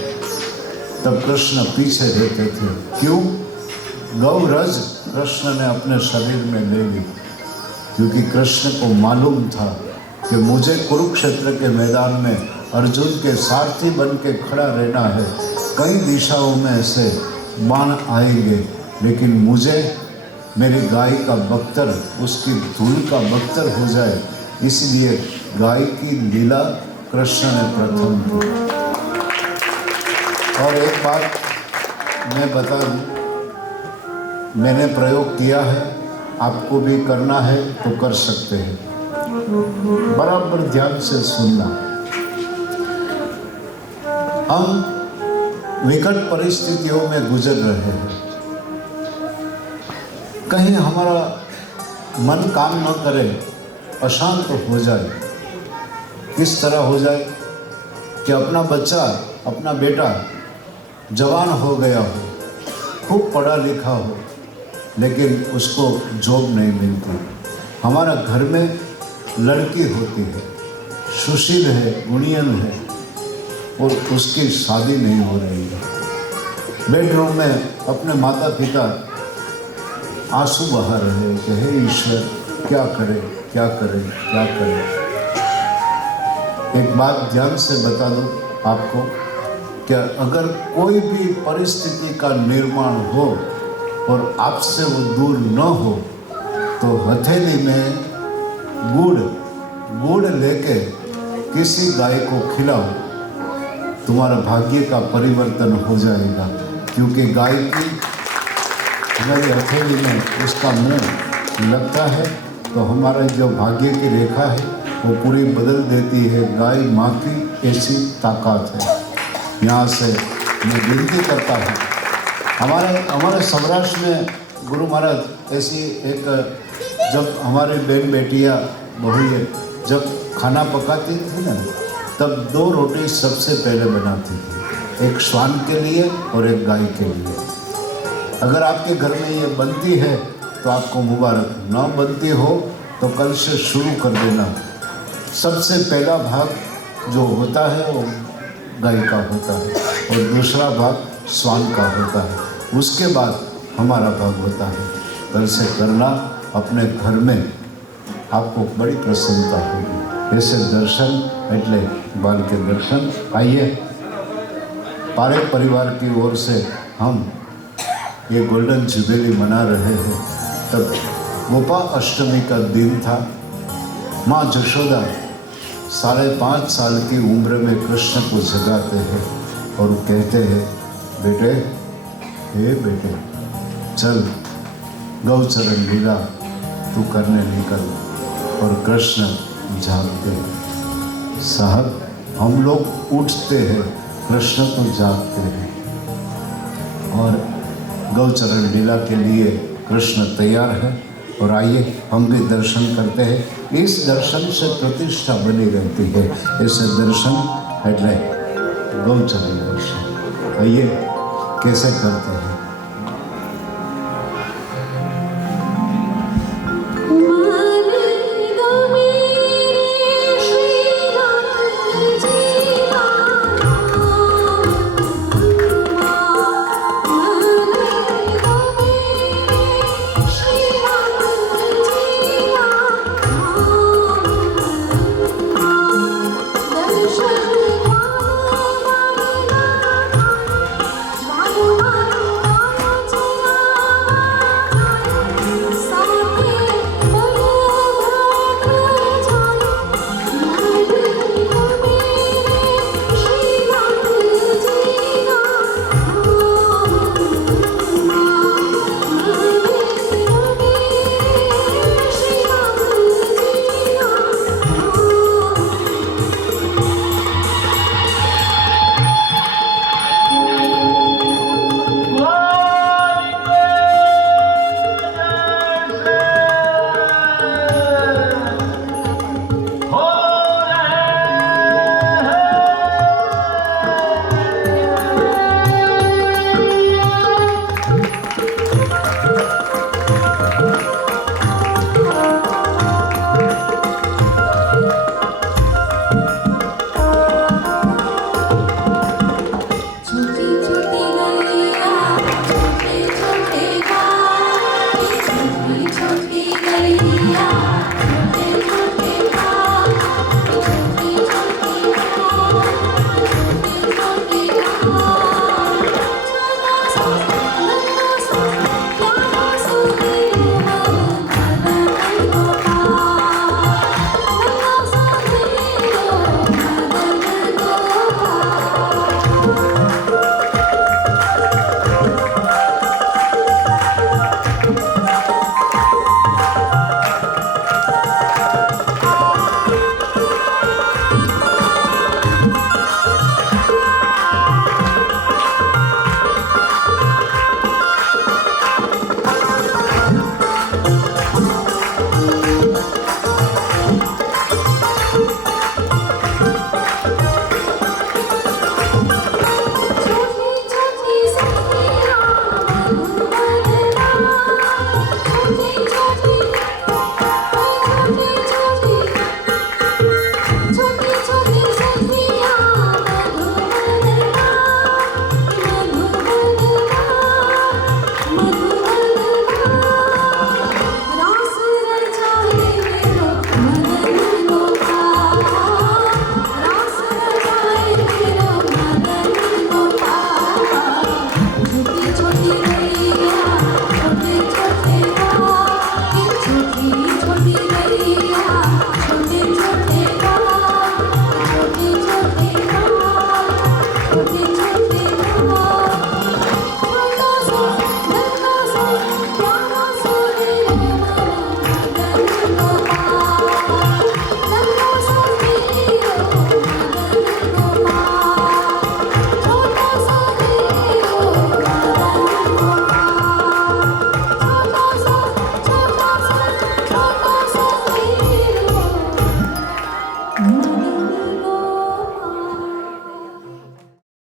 तब कृष्ण पीछे रहते थे। क्यों? गौरज कृष्ण ने अपने शरीर में ले ली, क्योंकि कृष्ण को मालूम था कि मुझे कुरुक्षेत्र के मैदान में अर्जुन के सारथी बन के खड़ा रहना है। कई दिशाओं में से बाण आएंगे, लेकिन मुझे मेरी गाय का बख्तर, उसकी धूल का बख्तर हो जाए, इसलिए गाय की लीला कृष्ण ने प्रथम की। और एक बात मैं बता दूं, मैंने प्रयोग किया है, आपको भी करना है तो कर सकते हैं। बराबर ध्यान से सुनना। हम विकट परिस्थितियों में गुजर रहे हैं। कहीं हमारा मन काम न करे, अशांत हो जाए। किस तरह हो जाए कि अपना बच्चा, अपना बेटा जवान हो गया हो, खूब पढ़ा लिखा हो, लेकिन उसको जॉब नहीं मिलती, हमारा घर में लड़की होती है, सुशील है, गुणियन है, और उसकी शादी नहीं हो रही है। बेडरूम में अपने माता पिता आंसू बहा रहे हैं कि हे ईश्वर, क्या करें क्या करें क्या करें। एक बात ध्यान से बता दूं आपको कि अगर कोई भी परिस्थिति का निर्माण हो और आपसे वो दूर न हो तो हथेली में गुड़ लेके किसी गाय को खिलाओ, तुम्हारा भाग्य का परिवर्तन हो जाएगा। क्योंकि गाय की हमारी हथेली में उसका मुंह लगता है तो हमारा जो भाग्य की रेखा है वो पूरी बदल देती है। गाय माँ की ऐसी ताकत है। यहाँ से मैं विनती करता हूँ, हमारे सौराष्ट्र में गुरु महाराज ऐसी एक, जब हमारी बहन बेटियाँ बहुएं जब खाना पकाती थी ना, तब 2 रोटी सबसे पहले बनाती थी, एक श्वान के लिए और एक गाय के लिए। अगर आपके घर में ये बनती है तो आपको मुबारक, ना बनती हो तो कल से शुरू कर देना। सबसे पहला भाग जो होता है वो गाय का होता है और दूसरा भाग श्वान का होता है, उसके बाद हमारा भाग होता है। कल से करना, अपने घर में आपको बड़ी प्रसन्नता होगी। ऐसे दर्शन એટલે बाल के दर्शन। आइए, पारेख परिवार की ओर से हम ये गोल्डन जुबेली मना रहे हैं। तब गोपा अष्टमी का दिन था। माँ जशोदा 5.5 साल की उम्र में कृष्ण को जगाते हैं और कहते हैं, बेटे, हे बेटे, चल गौचरण लीला तू करने निकल। और कृष्ण जागते हैं। साहब, हम लोग उठते हैं, कृष्ण तो जागते हैं। और गौचरण लीला के लिए कृष्ण तैयार है। और आइए हम भी दर्शन करते हैं। इस दर्शन से प्रतिष्ठा बनी रहती है। ऐसे दर्शन એટલે गौचरण दर्शन। आइए कैसे करते हैं।